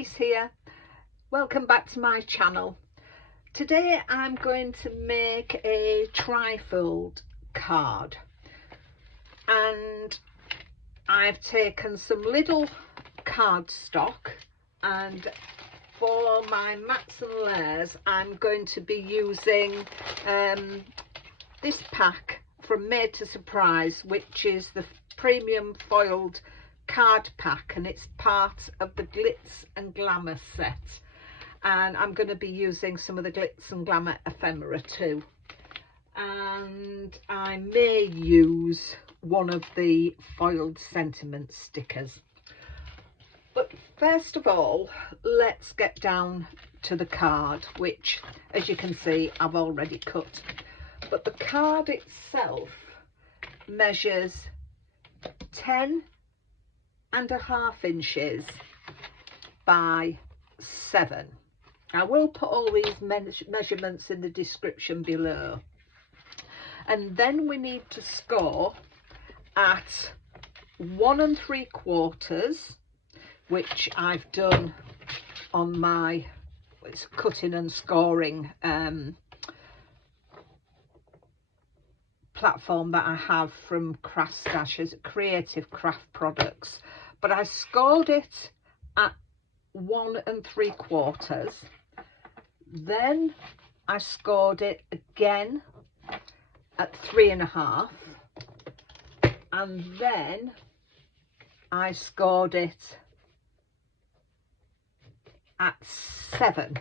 Denise here. Welcome back to my channel. Today I'm going to make a trifold card, and I've taken some little cardstock, and for my mats and layers I'm going to be using this pack from Made to Surprise, which is the premium foiled card pack, and it's part of the Glitz and Glamour set, and I'm going to be using some of the Glitz and Glamour Ephemera too, and I may use one of the foiled sentiment stickers. But first of all, let's get down to the card, which, as you can see, I've already cut. But the card itself measures 10.5 inches by 7. I will put all these measurements in the description below. And then we need to score at 1 3/4, which I've done on my cutting and scoring platform that I have from Craft Stash's Creative Craft Products, but I scored it at 1 3/4. Then I scored it again at 3.5, and then I scored it at 7,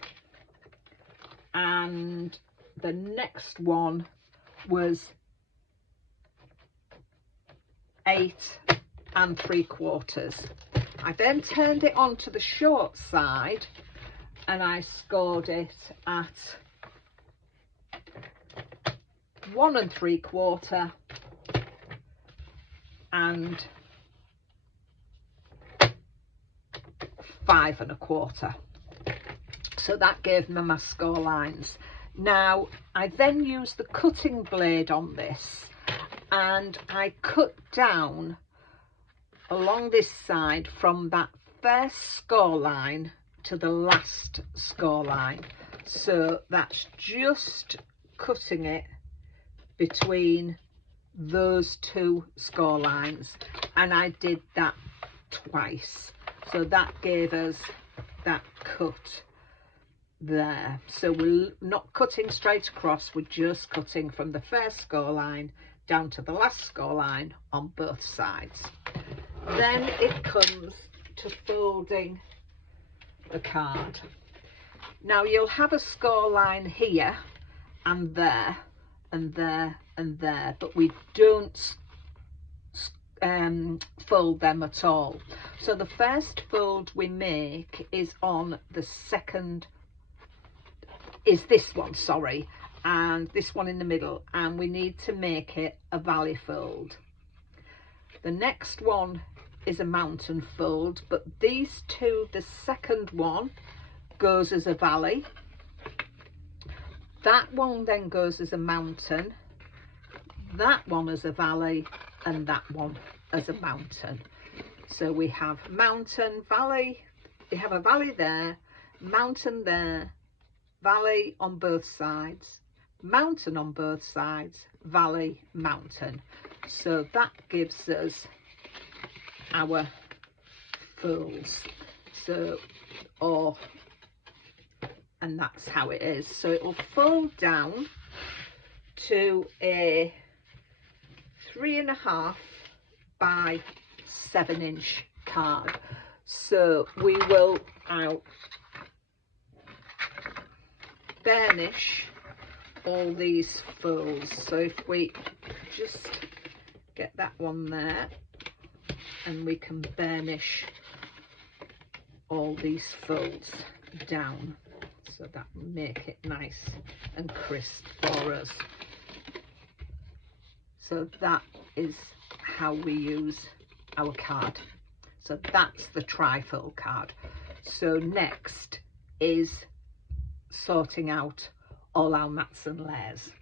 and the next one was 8 3/4. I then turned it on to the short side and I scored it at 1 3/4 and 5 1/4. So that gave me my score lines. Now I then used the cutting blade on this, and I cut down along this side from that first score line to the last score line. So that's just cutting it between those two score lines, and I did that twice. So that gave us that cut there. So we're not cutting straight across, we're just cutting from the first score line down to the last score line on both sides. Then it comes to folding the card. Now you'll have a score line here and there and there and there, but we don't fold them at all. So the first fold we make is on the second, is this one, sorry, and this one in the middle, and we need to make it a valley fold. The next one is a mountain fold, but these two, the second one goes as a valley, that one then goes as a mountain, that one as a valley, and that one as a mountain. So we have mountain, valley, we have a valley there, mountain there, valley on both sides, mountain on both sides, valley, mountain. So that gives us our folds. So, and that's how it is. So it will fold down to a 3.5 by 7 inch card. So we will burnish all these folds. So if we just get that one there, and we can burnish all these folds down, so that will make it nice and crisp for us. So that is how we use our card. So that's the trifold card. So next is sorting out all our mats and layers.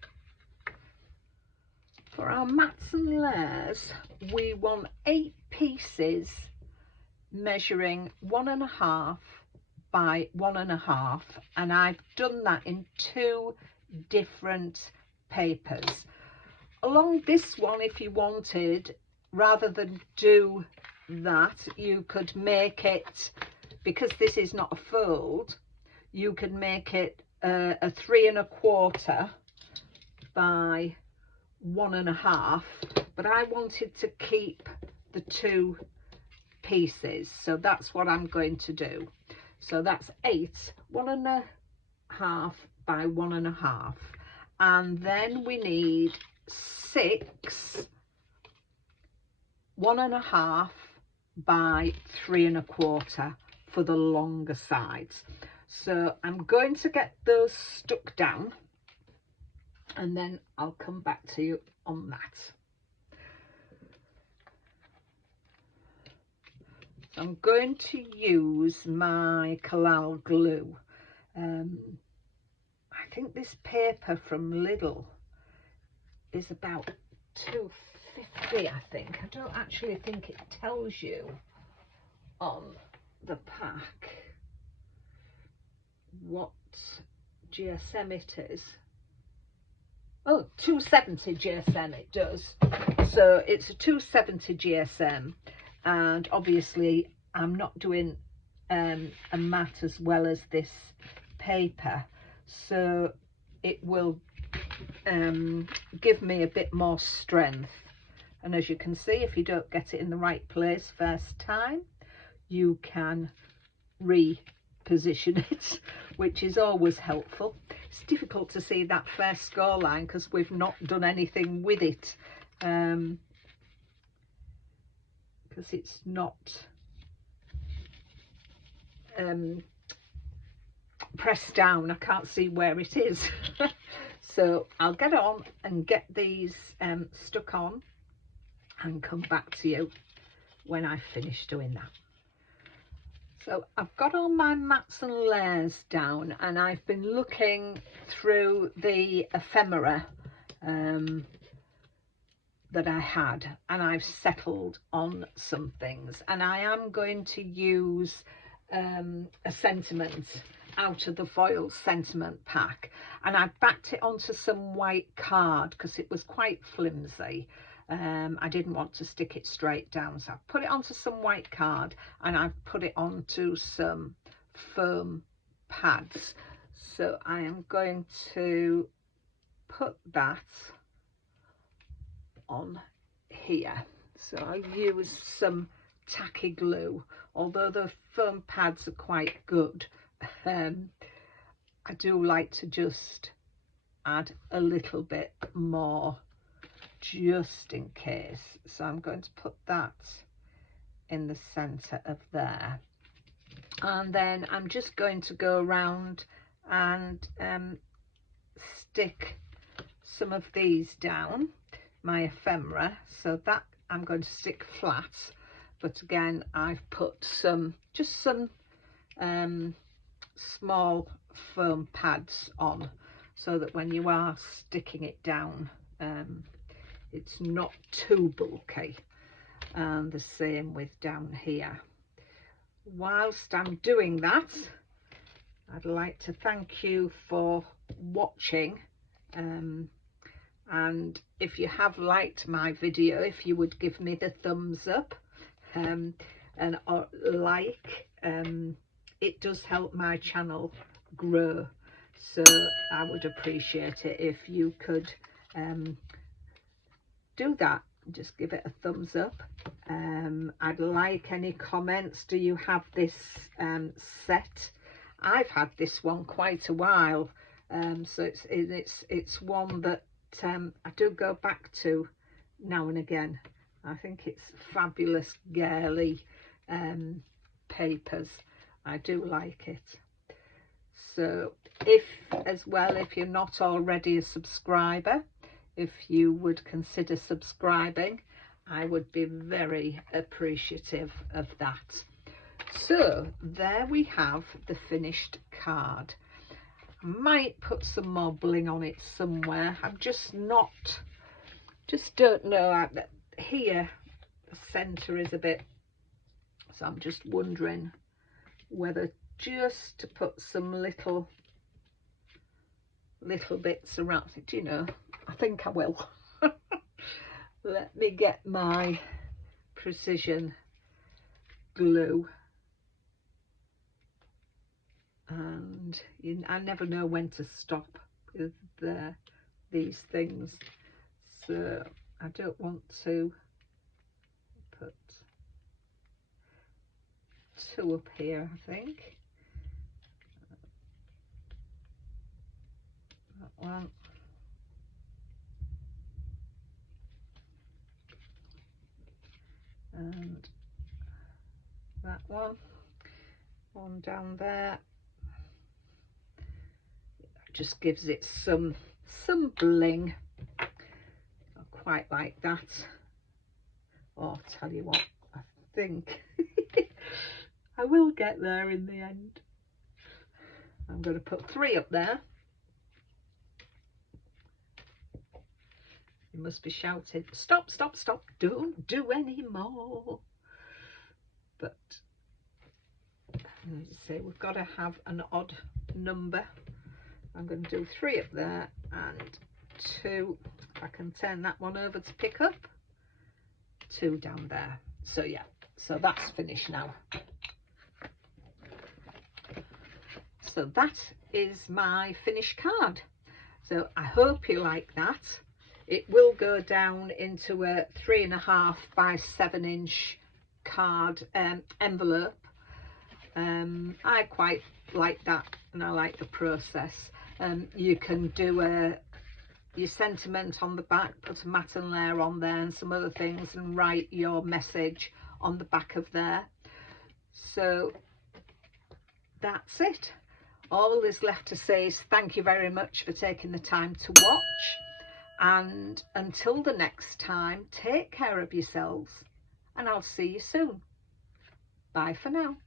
For our mats and layers, we want 8 pieces measuring 1.5 by 1.5, and I've done that in 2 different papers. Along this one, if you wanted, rather than do that, you could make it, because this is not a fold, you could make it a 3.25 by 1.5, but I wanted to keep the 2 pieces, so that's what I'm going to do. So that's 8, 1.5 by 1.5, and then we need 6, 1.5 by 3.25 for the longer sides. So I'm going to get those stuck down, and then I'll come back to you on that. So I'm going to use my collal glue. I think this paper from Lidl is about £2.50, I think. I don't actually think it tells you on the pack what GSM it is. Oh, 270 GSM it does. So it's a 270 GSM, and obviously I'm not doing a matte as well as this paper, so it will give me a bit more strength. And as you can see, if you don't get it in the right place first time, you can reposition it, which is always helpful. It's difficult to see that first score line because we've not done anything with it, because it's not pressed down. I can't see where it is. So I'll get on and get these stuck on and come back to you when I've finished doing that. So I've got all my mats and layers down, and I've been looking through the ephemera that I had, and I've settled on some things, and I am going to use a sentiment out of the foil sentiment pack, and I backed it onto some white card because it was quite flimsy. I didn't want to stick it straight down, so I put it onto some white card, and I've put it onto some foam pads. So I am going to put that on here. So I use some tacky glue, although the foam pads are quite good. I do like to just add a little bit more just in case. So I'm going to put that in the center of there, and then I'm just going to go around and stick some of these down, my ephemera, so that I'm going to stick flat, but again I've put some small foam pads on, so that when you are sticking it down, it's not too bulky. And the same with down here. Whilst I'm doing that, I'd like to thank you for watching, and if you have liked my video, if you would give me the thumbs up and like, it does help my channel grow, so I would appreciate it if you could do that. Just give it a thumbs up. I'd like any comments. Do you have this set? I've had this one quite a while, so it's one that I do go back to now and again. I think it's fabulous girly papers. I do like it. So if you're not already a subscriber, if you would consider subscribing, I would be very appreciative of that. So there we have the finished card. I might put some more bling on it somewhere. I'm just don't know. Here the center is a bit, so I'm just wondering whether just to put some little bits around it, you know. I think I will. Let me get my precision glue, and I never know when to stop with these things, so I don't want to put 2 up here. I think that one, and that one down there. Just gives it some bling. I quite like that. Oh, I'll tell you what, I think I will get there in the end. I'm going to put 3 up there. You must be shouting, stop, stop, stop, don't do any more. But as I say, we've got to have an odd number. I'm going to do 3 up there and 2, if I can turn that one over to pick up, 2 down there. So yeah, so that's finished now. So that is my finished card. So I hope you like that. It will go down into a 3.5 by 7 inch card envelope. I quite like that, and I like the process. You can do your sentiment on the back, put a matten layer on there and some other things, and write your message on the back of there. So that's it. All is left to say is thank you very much for taking the time to watch, and until the next time, take care of yourselves, and I'll see you soon. Bye for now.